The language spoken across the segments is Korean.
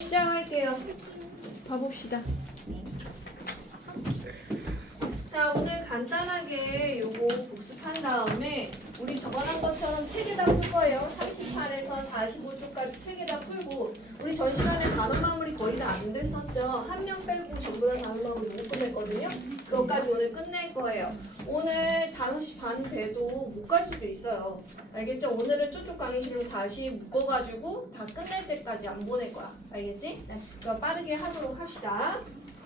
시작할게요. 봐봅시다. 자, 오늘 간단하게 요거 복습한 다음에 우리 저번 한 것처럼 책에다 풀 거예요. 38에서 45쪽까지 책에다 풀고 우리 전 시간에 단어 마무리 거의 다 안 됐었죠. 한 명 빼고 전부 다 단어 마무리 못 끝냈거든요. 그것까지 오늘 끝낼 거예요. 오늘 5시 반 돼도 못 갈 수도 있어요. 알겠죠? 오늘은 저쪽 강의실로 다시 묶어가지고 다 끝낼 때까지 안 보낼 거야. 알겠지? 네. 그럼 빠르게 하도록 합시다.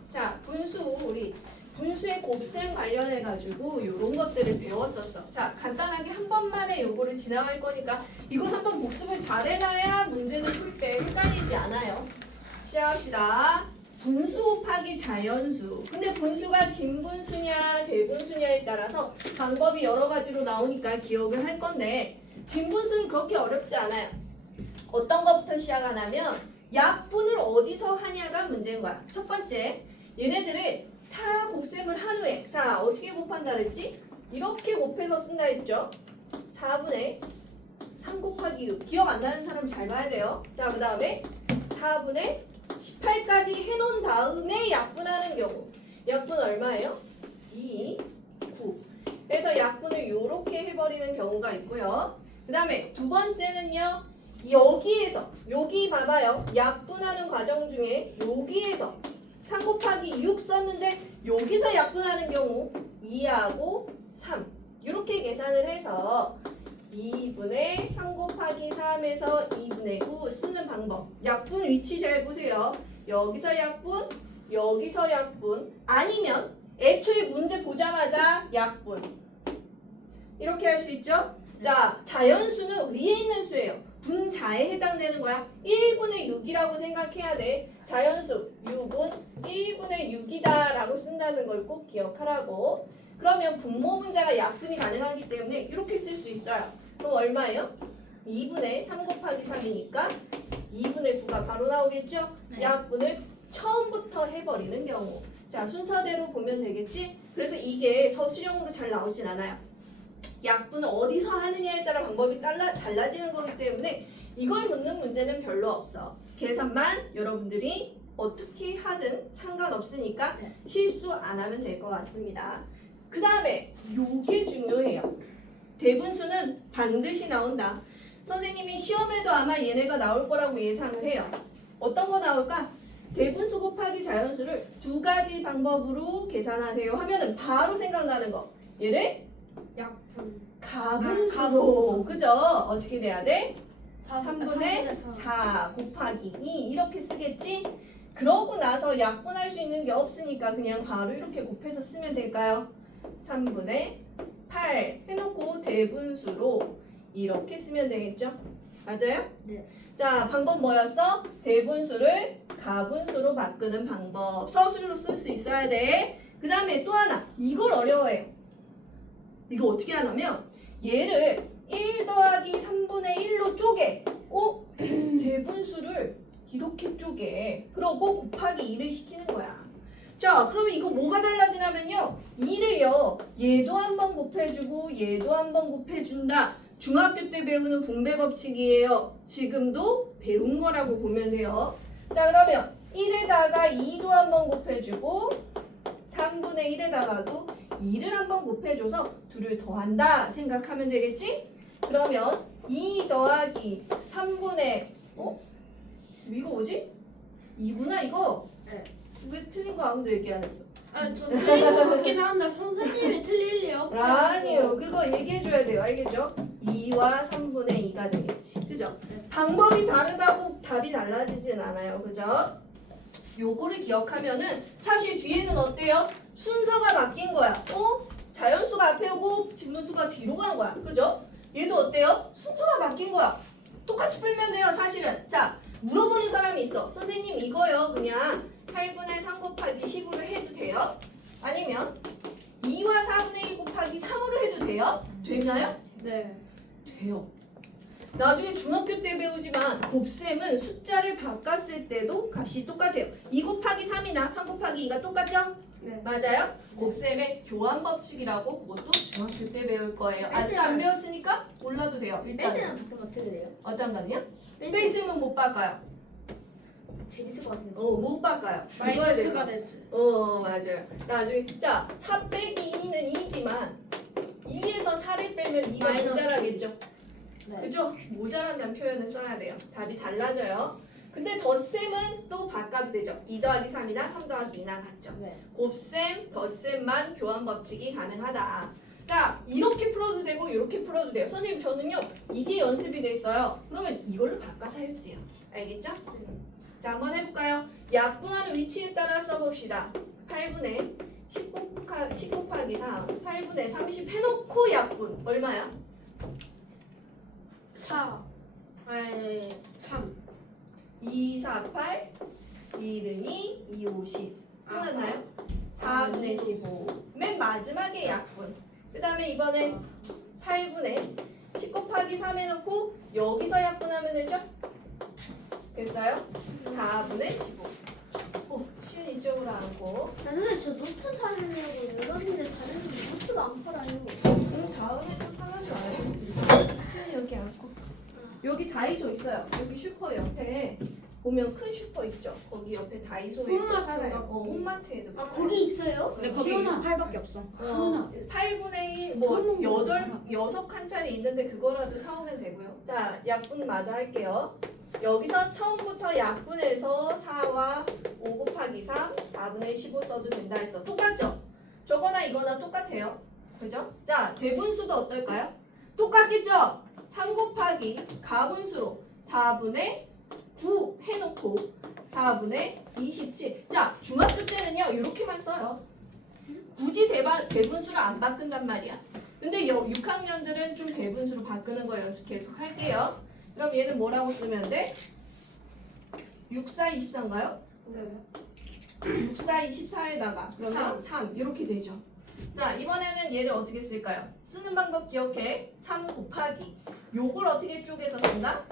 자, 분수 우리 분수의 곱셈 관련해 가지고 이런 것들을 배웠었어. 자, 간단하게 한 번만에 요거를 지나갈 거니까 이걸 한번 복습을 잘 해놔야 문제를 풀 때 헷갈리지 않아요. 시작합시다. 분수 곱하기 자연수. 근데 분수가 진분수냐 대분수냐에 따라서 방법이 여러 가지로 나오니까 기억을 할 건데 진분수는 그렇게 어렵지 않아요. 어떤 것부터 시작하냐면 약분을 어디서 하냐가 문제인 거야. 첫 번째, 얘네들을 타 곱셈을 한 후에 자 어떻게 곱한다 그랬지? 이렇게 곱해서 쓴다 했죠? 4분의 3 곱하기 6 기억 안 나는 사람 잘 봐야 돼요. 자 그 다음에 4분의 18까지 해놓은 다음에 약분하는 경우 약분 얼마예요? 2, 9 그래서 약분을 이렇게 해버리는 경우가 있고요. 그 다음에 두 번째는요. 여기에서 여기 봐봐요. 약분하는 과정 중에 여기에서 3 곱하기 6 썼는데 여기서 약분하는 경우 2하고 3 이렇게 계산을 해서 2분의 3 곱하기 3에서 2분의 9 쓰는 방법. 약분 위치 잘 보세요. 여기서 약분 여기서 약분. 아니면 애초에 문제 보자마자 약분. 이렇게 할 수 있죠? 자 자연수는 위에 있는 수예요 분자에 해당되는 거야 1분의 6이라고 생각해야 돼 자연수 6은 1분의 6이다 라고 쓴다는 걸 꼭 기억하라고 그러면 분모 분자가 약분이 가능하기 때문에 이렇게 쓸 수 있어요 그럼 얼마예요? 2분의 3 곱하기 3이니까 2분의 9가 바로 나오겠죠? 네. 약분을 처음부터 해버리는 경우 자 순서대로 보면 되겠지? 그래서 이게 서술형으로 잘 나오진 않아요 약분을 어디서 하느냐에 따라 방법이 달라, 달라지는 거기 때문에 이걸 묻는 문제는 별로 없어. 계산만 여러분들이 어떻게 하든 상관없으니까 네. 실수 안 하면 될 것 같습니다. 그 다음에 요게 중요해요. 대분수는 반드시 나온다. 선생님이 시험에도 아마 얘네가 나올 거라고 예상을 해요. 어떤 거 나올까? 대분수 곱하기 자연수를 두 가지 방법으로 계산하세요 하면은 바로 생각나는 거. 얘를 약분 가분수로 아, 가분수. 그죠? 어떻게 돼야 돼? 3분의 3분의 4 곱하기 2 이렇게 쓰겠지? 그러고 나서 약분할 수 있는 게 없으니까 그냥 바로 이렇게 곱해서 쓰면 될까요? 3분의 8 해놓고 대분수로 이렇게 쓰면 되겠죠? 맞아요? 네. 자 방법 뭐였어? 대분수를 가분수로 바꾸는 방법 서술로 쓸 수 있어야 돼. 그 다음에 또 하나 이걸 어려워해요. 이거 어떻게 하냐면 얘를 1 더하기 3분의 1로 쪼개. 어? 대분수를 이렇게 쪼개. 그러고 곱하기 2를 시키는 거야. 자, 그러면 이거 뭐가 달라지냐면요. 2를요. 얘도 한번 곱해주고 얘도 한번 곱해준다. 중학교 때 배우는 분배 법칙이에요. 지금도 배운 거라고 보면 돼요. 자, 그러면 1에다가 2도 한번 곱해주고 3분의 1에다가도 2를 한번 곱해줘서 둘을 더한다 생각하면 되겠지? 그러면 2 더하기 3분의 어? 이거 뭐지? 2구나 이거? 네. 왜 틀린 거 아무도 얘기 안 했어? 아저 틀린 것 같긴 한데 선생님이 틀릴 리 없지 아니요 그거 얘기해줘야 돼요 알겠죠? 2와 3분의 2가 되겠지 그죠? 네. 방법이 다르다고 답이 달라지진 않아요 그죠? 요거를 기억하면은 사실 뒤에는 어때요? 순서가 바뀐 거야 어? 자연수가 앞에 오고 진분수가 뒤로 간 거야 그죠? 얘도 어때요? 순서가 바뀐 거야 똑같이 풀면 돼요 사실은 자 물어보는 사람이 있어 선생님 이거요 그냥 8분의 3 곱하기 10으로 해도 돼요? 아니면 2와 4분의 1 곱하기 3으로 해도 돼요? 되나요? 네 돼요. 나중에 중학교 때 배우지만 곱셈은 숫자를 바꿨을 때도 값이 똑같아요. 2 곱하기 3이나 3 곱하기 2가 똑같죠? 네. 맞아요? 곱셈의 교환 법칙이라고 그것도 중학교 때 배울 거예요. 아직 안 배웠으니까 몰라도 돼요. 일단 뺄셈은 바꾸면 어떻게 돼요? 어떤 거요? 뺄셈 뺄셈은 못 바꿔요. 재밌을 것 같은데. 어, 못 바꿔요. 이거에 마이너스가. 됐어요. 어, 맞아요. 나중에, 자, 4 빼기 2는 2지만, 2에서 4를 빼면 2가 마이너스. 모자라겠죠? 네. 그죠? 모자란다는 표현을 써야 돼요. 답이 달라져요. 근데 덧셈은 또 바꿔도 되죠. 2 더하기 3이나 3 더하기 2나 같죠. 네. 곱셈, 덧셈만 교환 법칙이 가능하다. 자, 이렇게 풀어도 되고 이렇게 풀어도 돼요. 선생님 저는요 이게 연습이 돼 있어요. 그러면 이걸로 바꿔서 해도 돼요. 알겠죠? 자, 한번 해볼까요? 약분하는 위치에 따라 써봅시다. 8분의 10 곱하, 10 곱하기 3, 8분의 30 해놓고 약분 얼마야? 4. 아니 3. 2, 4, 8, 2는 2, 2, 50. 끝났나요? 4분의 15. 맨 마지막에 약분. 그 다음에 이번엔 8분의 10 곱하기 3 해놓고 여기서 약분하면 되죠? 됐어요? 4분의 15. 오, 시은 이쪽으로 앉고. 선생님 저 노트 사려고 여러분들 다른 노트가 안 팔아요. 그럼 다음에 또 사가지 와요. 시은 여기 앉고. 여기 다이소 있어요. 여기 슈퍼 옆에 보면 큰 슈퍼 있죠? 거기 옆에 다이소에 홈마트인가, 팔아요. 어? 홈마트에도 아 팔아요. 거기 있어요? 근데 거기 키우나. 8밖에 없어. 어, 8분의 1, 뭐, 그런 거 8, 많아. 6칸짜리 있는데 그거라도 사오면 되고요. 자, 약분 마저 할게요. 여기서 처음부터 약분해서 4와 5 곱하기 3, 4분의 15 써도 된다 했어. 똑같죠? 저거나 이거나 똑같아요. 그죠? 자, 대분수도 어떨까요? 똑같겠죠? 3 곱하기 가분수로 4분의 9 해놓고 4분의 27. 자, 중학교 때는요, 이렇게만 써요. 굳이 대바, 대분수를 안 바꾼단 말이야. 근데 여, 6학년들은 좀 대분수로 바꾸는 거 연습 계속 할게요. 그럼 얘는 뭐라고 쓰면 돼? 6, 4, 24인가요? 네. 6, 4, 24에다가 그러면 3 이렇게 되죠. 자 이번에는 얘를 어떻게 쓸까요? 쓰는 방법 기억해. 3 곱하기 요걸 어떻게 쪼개서 쓴다?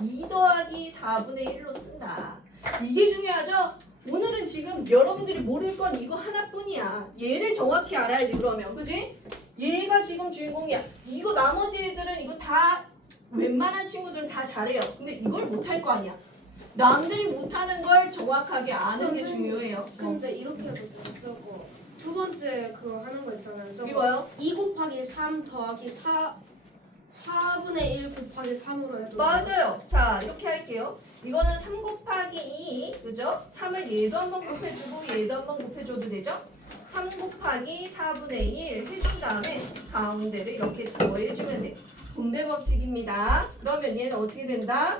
2 더하기 4분의 1로 쓴다. 이게 중요하죠? 오늘은 지금 여러분들이 모를 건 이거 하나뿐이야. 얘를 정확히 알아야지 그러면 그지? 얘가 지금 주인공이야. 이거 나머지 애들은 이거 다 웬만한 친구들은 다 잘해요. 근데 이걸 못할 거 아니야. 남들이 못하는 걸 정확하게 아는 게 중요해요. 어. 근데 이렇게 해도. 저거 두 번째 그거 하는 거 있잖아요. 저거 이거요? 2 곱하기 3 더하기 4 4분의 1 곱하기 3으로 해도 맞아요. 자, 이렇게 할게요. 이거는 3 곱하기 2, 그죠? 3을 얘도 한번 곱해주고 얘도 한번 곱해줘도 되죠? 3 곱하기 4분의 1 해준 다음에 가운데를 이렇게 더해주면 돼요. 분배 법칙입니다. 그러면 얘는 어떻게 된다?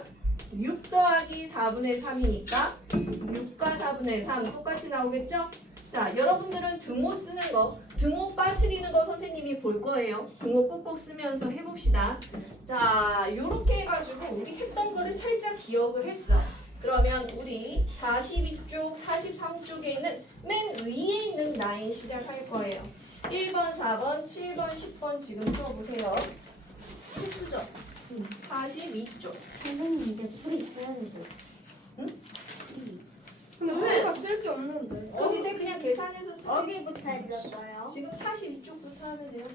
6 더하기 4분의 3이니까 6과 4분의 3 똑같이 나오겠죠? 자, 여러분들은 등호 쓰는 거, 등호 빠뜨리는 거 선생님이 볼 거예요. 등호 꼭꼭 쓰면서 해봅시다. 자, 요렇게 해가지고 우리 했던 거를 살짝 기억을 했어. 그러면 우리 42쪽, 43쪽에 있는 맨 위에 있는 라인 시작할 거예요. 1번, 4번, 7번, 10번 지금 풀어보세요. 필수죠? 42쪽. 선생님 이게 풀이 있어야 되고. 근데 우리가 쓸 게 없는데. 어디 대 그냥 계산해서 쓰세요. 어디부터 해드렸어요? 지금 42쪽부터 하면 돼요.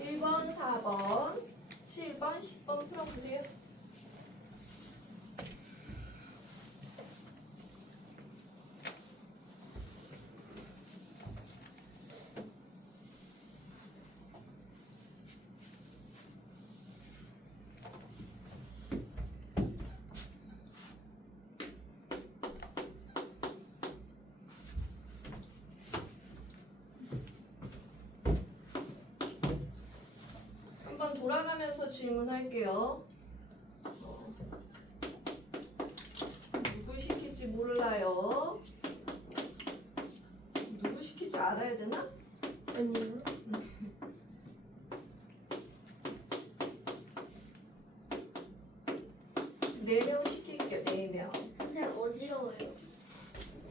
1번, 4번, 7번, 10번 풀어보세요. 한번 돌아가면서 질문할게요. 어, 누구 시킬지 몰라요. 누구 시킬지 알아야 되나? 아니요. 네 명 시킬게요. 네 명. 선생님 어지러워요.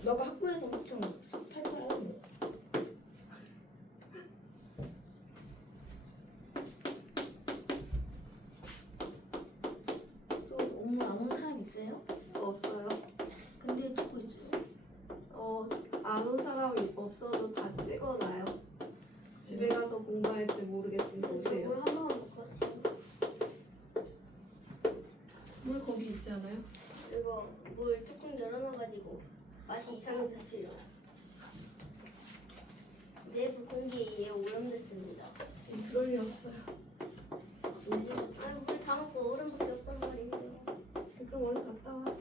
너가 학교에서 엄청 팔팔하고. 또 오늘 안 온 사람 있어요? 없어요. 근데 찍고 있어요. 어, 안 온 사람이 없어도 다 찍어놔요. 집에 가서 공부할 때 모르겠으면 오세요. 저물 한 번만 먹고 가세요. 물 거기 있지 않아요? 이거 물 해가지고 맛이 이상해졌어요. 내부 공기에 오염됐습니다. 그럴 리 없어요. 아유 우리 다 먹고 얼음밖에 없단 말이에요. 그럼 얼른 갔다 와.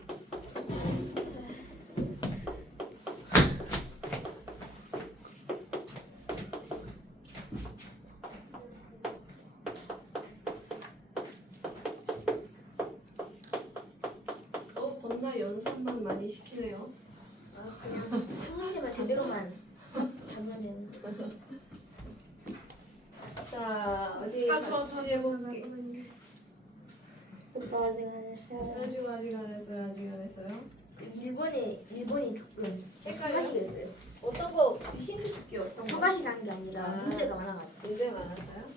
어, 겁나 연습만 많이 시키네요. 아 그냥 한 문제만 제대로만 잡으면 되는데. 자, 어디 아, 저, 같이 저, 저, 해볼게. 오빠 아직 안 했어요. 아직 아직 안 했어요. 아직 안 했어요. 일본이 일본이 조금 헷갈려? 서가시겠어요. 어떤 거 힌트 줄게 어떤 거? 서가시 나는 게 아니라 아. 문제가 많아가지고. 문제 많았어요?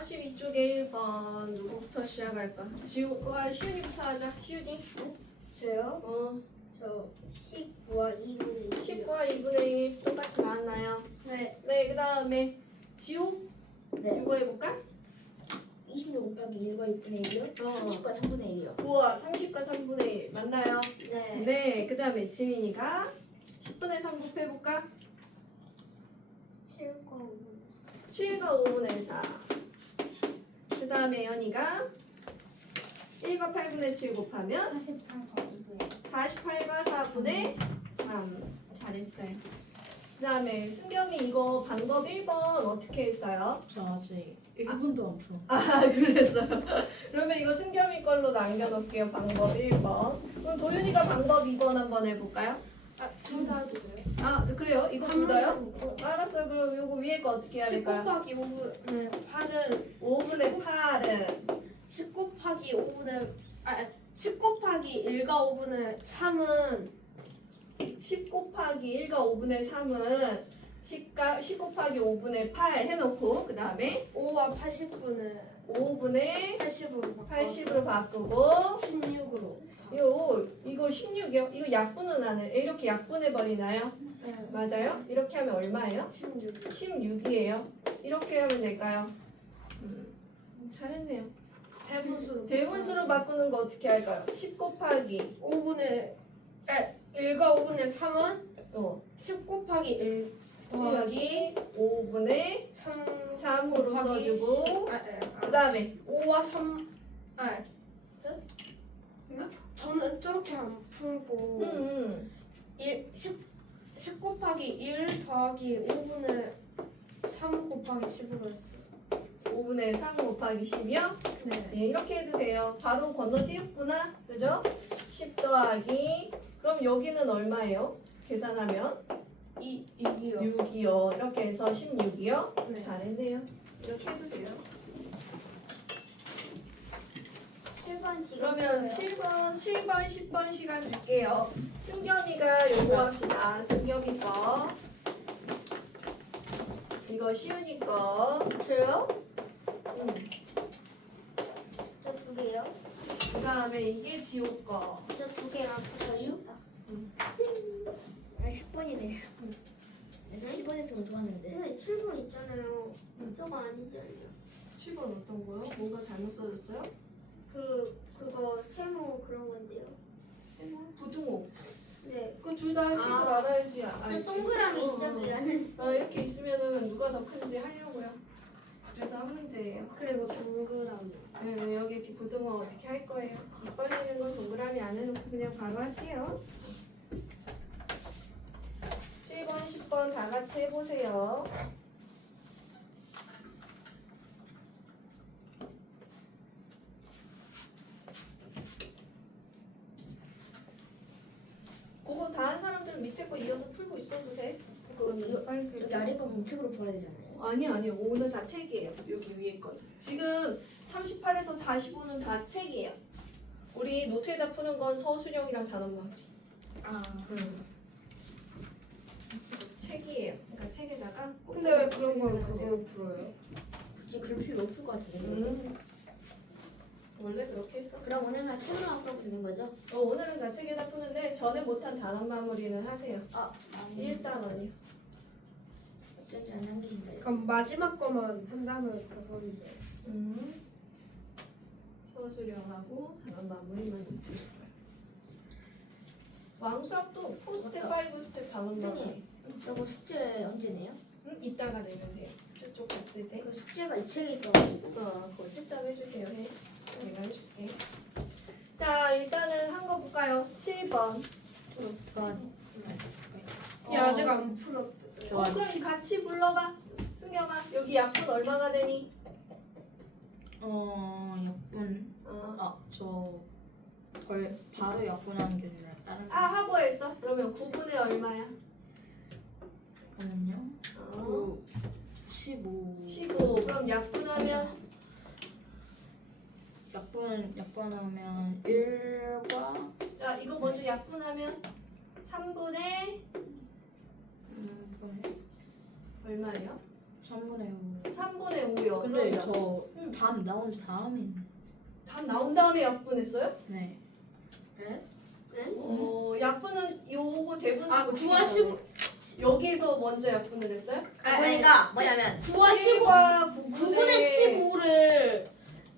42쪽에 1번 누구부터 시작할까? 지우가 시윤이부터 하자. 시윤이. 저요? 어, 저 19와 2분의 1. 10과 2분의 1 똑같이 나왔나요? 네. 네, 그 다음에 지우 네. 이거 해볼까? 26 곱하기 1과 6분의 1이요? 어. 30과 3분의 1이요. 우와, 30과 3분의 1 맞나요? 네. 네, 그 다음에 지민이가 10분의 3 곱해볼까? 7과 5분의 7과 5분의 4. 그 다음에 연이가 1과 8분의 7 곱하면 48과 4분의 3. 잘했어요. 그 다음에 승겸이 이거 방법 1번 어떻게 했어요? 저 아직 1분도 안 풀어. 아, 그랬어요. 그러면 이거 승겸이 걸로 남겨놓을게요. 방법 1번. 그럼 도윤이가 방법 2번 한번 해볼까요? 아, 둘다 해도 돼요? 아, 그래요? 이거 둘 다요? 어, 알았어요. 그럼 이거 위에 거 어떻게 해야 10 될까요? 곱하기 5분의 8은 5분의 8은 10 곱하기 5분의 아, 10 곱하기 1과 5분의 3은 10 곱하기 1과 5분의 3은 10가, 10 곱하기 5분의 8 해놓고 그 다음에 5와 80분의 5분의 80으로 80으로 바꾸고 16으로 요 이거 16이요? 이거 약분은 안 해. 이렇게 약분해 버리나요? 네. 맞아요? 이렇게 하면 얼마예요? 16 16이에요. 이렇게 하면 될까요? 음, 잘했네요. 대분수로 대분수로 바꾸는 거 어떻게 할까요? 10 곱하기 5분의 에 1과 5분의 3은 어, 10 곱하기 1 더하기 5분의 3 3으로 곱하기 써주고 아, 아, 그 아. 다음에 5와 3 아, 저는 저렇게 안 풀고 음, 음. 1, 10, 10 곱하기 1 더하기 5분의 3 곱하기 10으로 했어요 5분의 3 곱하기 10이요? 네 예, 이렇게 해도 돼요. 바로 건너뛰었구나. 그죠? 10 더하기 그럼 여기는 얼마예요? 계산하면 이, 이기요 6이요. 이렇게 해서 16이요. 네. 잘했네요. 이렇게 해도 돼요. 7번 지금 그러면 7번, 7번, 10번 시간 줄게요. 승겸이가 요거 합시다. 승겸이 거. 이거 시윤이 거. 저요? 음. 저두 개요? 그 다음에 이게 지호 거. 저 두 개랑 저요? 아 10번이네. 7번 했으면 좋았는데. 네, 7번 있잖아요. 저거 아니지 않나요? 7번 어떤 거요? 뭔가 잘못 써줬어요? 그 그거 세모 그런 건데요. 세모? 부등호. 네. 그 둘 다 식을 아. 알아야지. 아, 저 알지. 동그라미 있어도 안 했어. 이렇게 있으면은 누가 더 큰지 하려고요. 그래서 한 문제예요. 그리고 동그라미. 네, 네 여기 이렇게 부등호 어떻게 할 거예요? 이빨리는 건 동그라미 안 해놓고 그냥 바로 할게요. 7번, 10번 다 같이 해보세요. 거 이어서 풀고 있어도 돼. 그럼 빨리 여기 아래 거 공책으로 풀어야 되잖아요. 아니 아니요. 오늘 다 책이에요. 여기 위에 거. 지금 38에서 45는 다 책이에요. 우리 노트에다 푸는 건 서술형이랑 단원만. 아. 책이에요. 그러니까 책에다가 꼭 근데 왜 그런 건 돼요. 그걸로 풀어요? 굳이 그럴 필요 없을 것 같은데. 음. 원래 그렇게 했었어. 그럼 오늘만 책으로만 풀어도 되는 거죠? 어, 오늘은 다 책에다 푸는데 전에 못한 단원 마무리는 하세요. 아, 아 1단원이요. 어쩐지 안 남기신다. 했어. 그럼 마지막 거만 한다면 그 소리죠. 음. 서술형하고 단원 마무리만 노트. 왕수학도 4스텝, 5스텝 단원 마무리. 선생님, 저거 숙제 언제 내요? 음, 이따가 내면 돼요. 저쪽 갔을 때. 그 숙제가 이 책에 있어가지고. 어, 그거 채점 해주세요. 해. 내가 해줄게. 자, 일단은 한 거 볼까요? 7번. 좋아. 야 아직 안 풀었대. 어, 그럼 같이 불러봐. 승경아, 여기 약분 얼마가 되니? 어 약분 어. 아 저 벌 바로 약분하는 게 아니라 다른 아, 하고 했어. 그러면 9분의 얼마야? 거는요 어. 15 15. 그럼 약분하면 약분 약분하면 1과 야, 이거 먼저 약분하면 3분의 음, 그거네. 얼마예요? 3분의 5 3분의 5요. 근데 저 음. 답 나온 다음에 다 나온 다음에 약분했어요? 네 어, 약분은 요거 대분수 아, 고치기 구와 전에. 여기에서 먼저 약분을 했어요? 그러니까 뭐냐면 9와 15, 1과 9분의 15를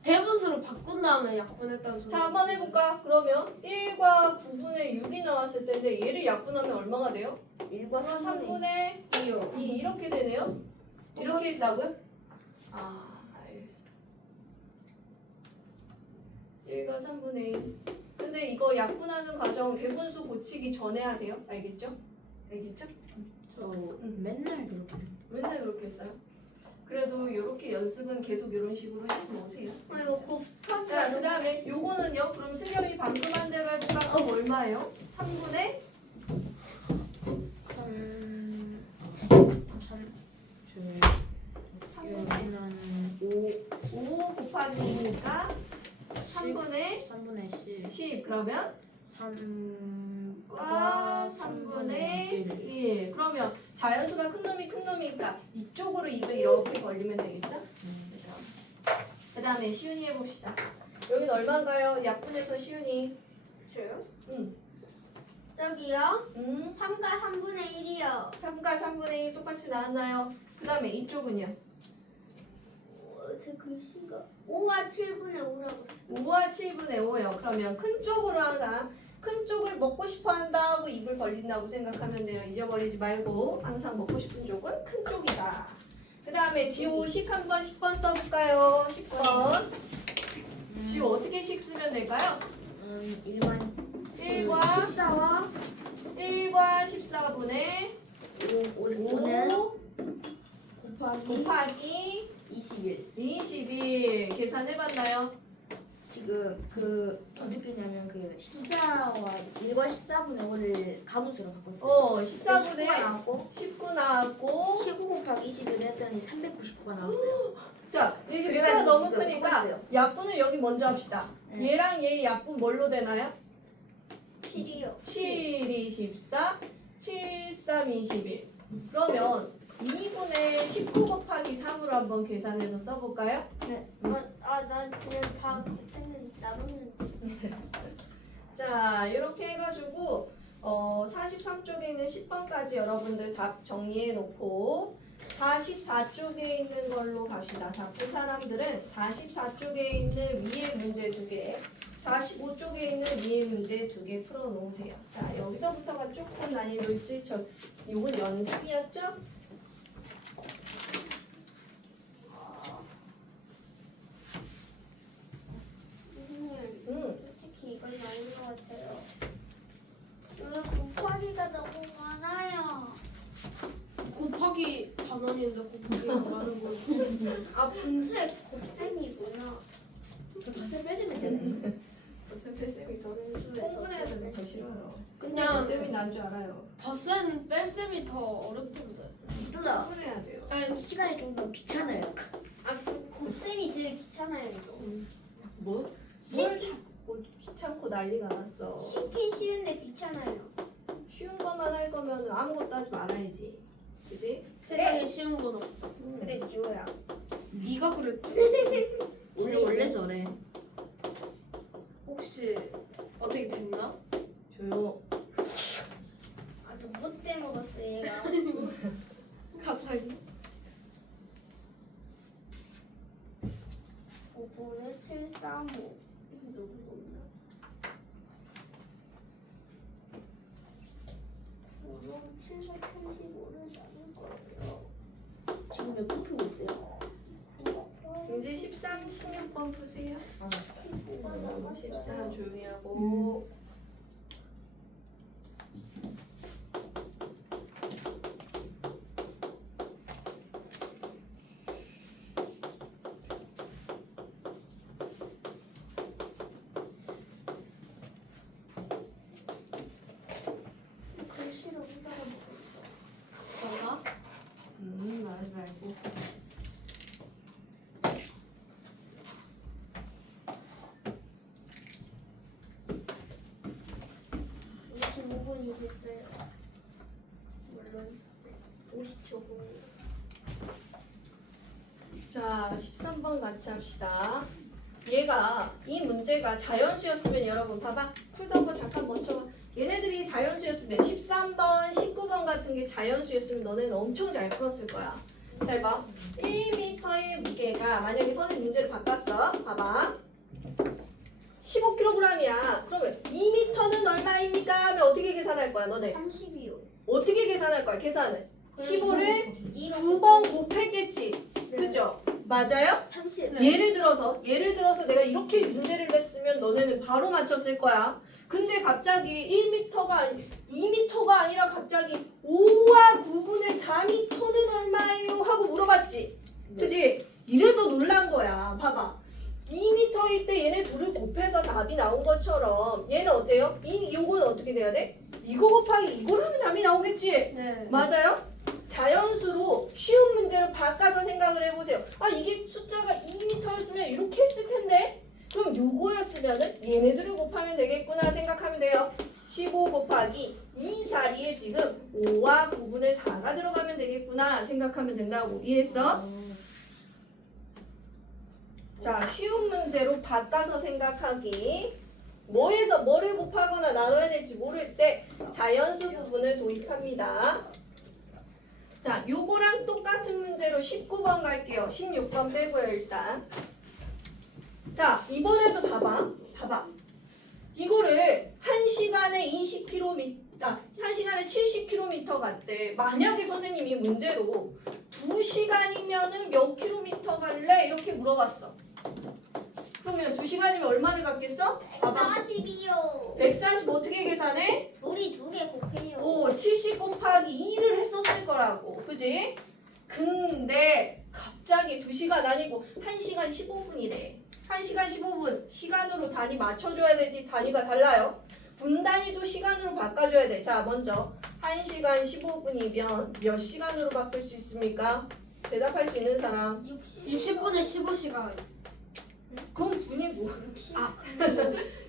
대분수로 바꾼 다음에 약분했다는 소리. 자, 한번 해볼까? 그러면 1과 9분의 6이 나왔을 텐데 얘를 약분하면 얼마가 돼요? 1과 3분의 3분의 2요. 2 이렇게 되네요? 이렇게 했다고요? 아, 알겠어. 1과 3분의 2. 근데 이거 약분하는 과정 대분수 고치기 전에 하세요. 알겠죠? 알겠죠? 저 음. 맨날 그렇게. 맨날 그렇게 했어요. 그래도 이렇게 연습은 계속 이런 식으로 해서 놓으세요. 아 이거 곱하기 자, 그 다음에 요거는요. 그럼 승경이 방금 한 대로? 그럼 얼마예요? 3분의 3 3 여기는 5 5 곱하기 2니까 3분의 3분의 10 10 그러면 3과 과 3분의 1 그러면 자연수가 큰 놈이 큰 놈이니까 이쪽으로 입을 이렇게 벌리면 되겠죠? 그렇죠. 그 다음에 시윤이 해봅시다. 여긴 얼마인가요? 약분해서 시윤이 줘요? 응. 저기요? 음, 3과 3분의 1이요. 3과 3분의 1 똑같이 나왔나요? 그 다음에 이쪽은요? 어, 제 글씨가 5와 7분의 5라고 5와 7분의 5요. 그러면 큰 쪽으로 항상 큰 쪽을 먹고 싶어 한다 하고 입을 벌린다고 생각하면 돼요. 잊어버리지 말고 항상 먹고 싶은 쪽은 큰 쪽이다. 그 다음에 지호 식 한번 10번 써볼까요? 10번. 지호 어떻게 식 쓰면 될까요? 음, 1과 1과 14와 1과 14분의 5, 5는 5 곱하기 곱하기 21 21 계산해봤나요? 지금 그 어떻게 했냐면 그 14와 1과 14분의 5를 가분수로 바꿨어요 어 14가 14분의 나왔고 19 나왔고 19 곱하기 21을 했더니 399가 나왔어요 자, 이게 숫자가 그래가지고 너무 지금 크니까 뽑았어요. 약분을 여기 먼저 합시다. 네. 얘랑 얘 약분 뭘로 되나요? 7이요. 7, 2, 14, 7, 3, 21. 그러면 2분의 19 곱하기 3으로 한번 계산해서 써볼까요? 아, 아, 난 그냥 다 했는데 나눴는데. 자, 이렇게 해가지고 어, 43쪽에 있는 10번까지 여러분들 답 정리해 놓고 44쪽에 있는 걸로 갑시다. 자, 그 사람들은 44쪽에 있는 위에 문제 두 개, 45쪽에 있는 위에 문제 두 개 풀어 놓으세요. 자, 여기서부터가 조금 난이도일지 저 이건 연습이었죠? 단원인데 곱하기가 많은 거. 아 분수의 곱셈이구나. 그 덧셈 뺄셈 있잖아요. 무슨 뺄셈이 더 통분해야 되는 더 싫어요. 그냥 쌤이 난 줄 알아요. 덧셈 뺄셈이 더 어렵던데. 좀더 통분해야 돼요. 아니 시간이 좀 더 귀찮아요. 아그 곱셈이 제일 귀찮아요 이거. 뭐? 뭘뭐 귀찮고 난리가 났어. 쉽긴 쉬운데 귀찮아요. 쉬운 것만 할 거면 아무것도 하지 말아야지. 그지? 세상에 쉬운 건 없어. 그래 지호야. 네가 그랬지. 원래 원래 저래. 혹시 어떻게 됐나? 조용. 아주 못돼 먹었어 얘가. 갑자기? 5분의 735. 누구 없나? 그럼 735를 나눌 거예요. 지금 몇 분 풀고 있어요? 이제 13, 16번 보세요. 아, 14 조용히 하고. 글씨로 후다가 먹었어. 너가? 음, 말하지 말고. 이 25분이 됐어요. 물론 50초 후. 자, 13번 같이 합시다. 얘가 이 문제가 자연수였으면 여러분 봐봐. 풀던 거 잠깐 멈춰봐. 얘네들이 자연수였으면 13번, 19번 같은 게 자연수였으면 너네는 엄청 잘 풀었을 거야. 잘 봐. 1m의 무게가 만약에 선생님 문제를 바꿨어. 봐봐. 15kg이야. 그러면 2m는 얼마입니까? 하면 어떻게 계산할 거야, 너네? 32요. 어떻게 계산할 거야, 계산을? 15를 네. 두번 곱했겠지. 그죠? 맞아요? 30. 예를 들어서 예를 들어서 내가 이렇게 문제를 냈으면 너네는 바로 맞췄을 거야. 근데 갑자기 1m가 아니 2m가 아니라 갑자기 5와 9분의 4m는 얼마예요? 하고 물어봤지. 그지? 이래서 놀란 거야. 봐봐. 2m일 때 얘네 둘을 곱해서 답이 나온 것처럼 얘는 어때요? 이 요거는 어떻게 돼야 돼? 이거 곱하기 이걸 하면 답이 나오겠지. 네. 맞아요? 자연수로 쉬운 문제로 바꿔서 생각을 해보세요. 아 이게 숫자가 2m였으면 이렇게 했을 텐데 그럼 요거였으면은 얘네들을 곱하면 되겠구나 생각하면 돼요. 15 곱하기 이 자리에 지금 5와 9분의 4가 들어가면 되겠구나 생각하면 된다고 이해했어? 자 쉬운 문제로 바꿔서 생각하기 뭐에서 뭐를 곱하거나 나눠야 될지 모를 때 자연수 부분을 도입합니다. 자, 요거랑 똑같은 문제로 19번 갈게요. 16번 빼고요, 일단. 자, 이번에도 봐봐. 봐봐. 이거를 1시간에 20km, 아, 1시간에 70km 갔대. 만약에 선생님이 문제로 2시간이면은 몇 킬로미터 갈래? 이렇게 물어봤어. 그러면 2시간이면 얼마를? 봐봐. 140이요. 140 어떻게 계산해? 우리 두개 곱해요. 오, 70 곱하기 2를 했었을 거라고. 그지? 근데 갑자기 2시간 아니고 1시간 15분이래. 1시간 15분. 시간으로 단위 맞춰줘야 되지. 단위가 달라요. 분단위도 시간으로 바꿔줘야 돼. 자, 먼저 1시간 15분이면 몇 시간으로 바꿀 수 있습니까? 대답할 수 있는 사람. 60분에 15시간. 그건 분이고.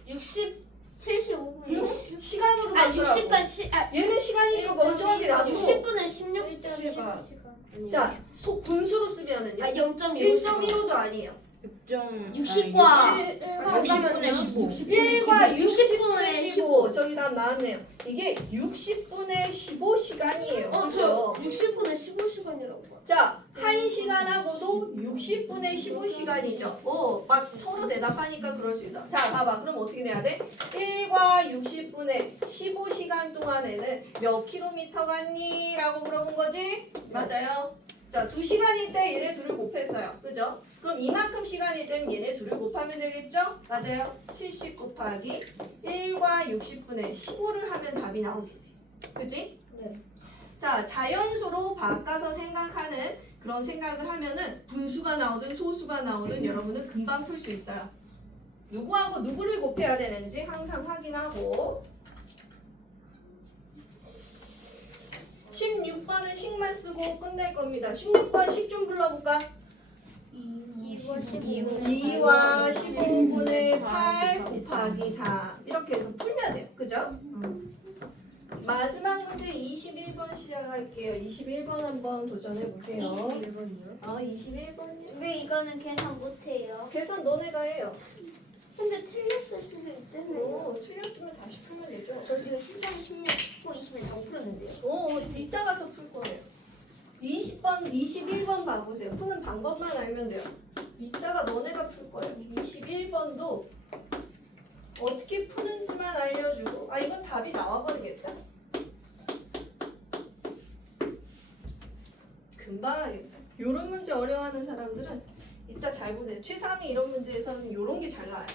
60 75분이요. 시간으로 아 바꾸라고. 60단 시 아, 얘는 시간이니까 멀쩡하게 놔둬. 60분에 16시간. 자, 속 분수로 쓰면은요. 아 0.15시간. 1.15도 아니에요. 60과 잠깐만요. 15. 1과 60분의 60분의 15. 저기 답 나왔네요. 이게 60분의 15시간이에요. 어, 저 60분에 15시간이라고. 자, 1시간하고도 60분의 15시간이죠. 어, 막 서로 대답하니까 그럴 수 있어. 자, 봐봐. 그럼 어떻게 돼야 돼? 1과 60분의 15시간 동안에는 몇 킬로미터 갔니? 라고 물어본 거지? 맞아요. 자, 2시간일 때 얘네 둘을 곱했어요. 그죠? 그럼 이만큼 시간일 땐 얘네 둘을 곱하면 되겠죠? 맞아요. 70 곱하기 1과 60분의 15를 하면 답이 나오겠네. 그지? 네. 자, 자연수로 바꿔서 생각하는 그런 생각을 하면은 분수가 나오든 소수가 나오든 여러분은 금방 풀 수 있어요. 누구하고 누구를 곱해야 되는지 항상 확인하고 16번은 식만 쓰고 끝낼 겁니다. 16번 식 좀 불러볼까? 2와 15. 2와 15분의 8 곱하기 4 이렇게 해서 풀면 돼요. 그죠? 마지막 문제 21번 시작할게요. 21번 한번 도전해 볼게요. 21번이요? 어, 21번이요. 왜 이거는 계산 못해요? 계산 너네가 해요. 근데 틀렸을 수도 있잖아요. 오, 틀렸으면 다시 풀면 되죠. 저 지금 13, 16, 19, 20을 다 풀었는데요. 오, 이따 가서 풀 거예요. 20번, 21번 봐보세요. 푸는 방법만 알면 돼요. 이따가 너네가 풀 거예요. 21번도 어떻게 푸는지만 알려주고, 아, 이건 답이 나와버리겠다. 금방 하겠다. 요런 문제 어려워하는 사람들은 이따 잘 보세요. 최상위 이런 문제에서는 요런 게 잘 나와요.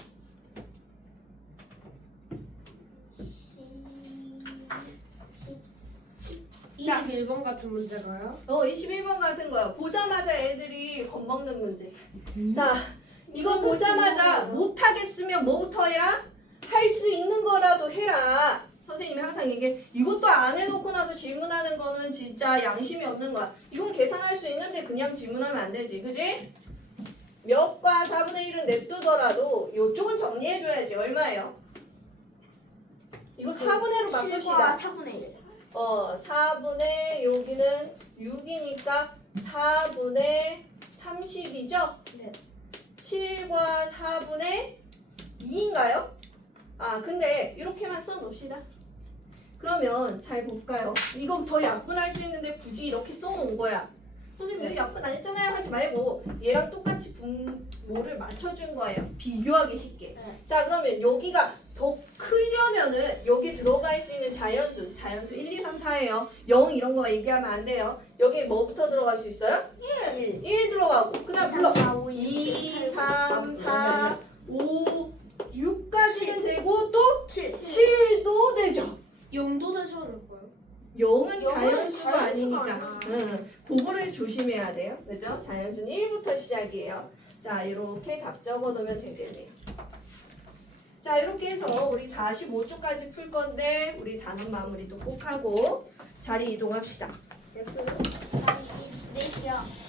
21번 같은 문제가요? 어, 21번 같은 거야. 보자마자 애들이 겁먹는 문제. 자, 이거 보자마자 못하겠으면 뭐부터 해라? 할 수 있는 거라도 해라. 선생님이 항상 얘기해. 이것도 안 해놓고 나서 질문하는 거는 진짜 양심이 없는 거야. 이건 계산할 수 있는데 그냥 질문하면 안 되지. 그지? 몇과 4분의 1은 냅두더라도 이쪽은 정리해줘야지. 얼마예요? 이거 4분의로 7과 바꿉시다. 4분의 1. 어, 4분의 여기는 6이니까 4분의 30이죠? 네. 7과 4분의 2인가요? 아, 근데 이렇게만 써놓읍시다. 그러면 잘 볼까요? 이거 더 약분할 수 있는데 굳이 이렇게 써놓은 거야. 선생님 왜 약분 안 했잖아요 하지 말고 얘랑 똑같이 분모를 맞춰준 거예요. 비교하기 쉽게. 네. 자 그러면 여기가 더 크려면은 여기 들어갈 수 있는 자연수 자연수 1, 2, 3, 4예요. 0 이런 거 얘기하면 안 돼요. 여기 뭐부터 들어갈 수 있어요? 1. 1 들어가고 그 다음 불러 4, 5, 6, 2, 3, 4, 5, 6까지는 되고 또 7. 7도 되죠. 영도는 시원할 거예요? 0은 영은 자연수가 아니니까. 응. 그거를 조심해야 돼요. 그죠? 자연수는 1부터 시작이에요. 자, 이렇게 답 적어 놓으면 되겠네요. 자, 이렇게 해서 우리 45초까지 풀 건데 우리 단원 마무리도 꼭 하고 자리 이동합시다. 아니, 이 넷이요.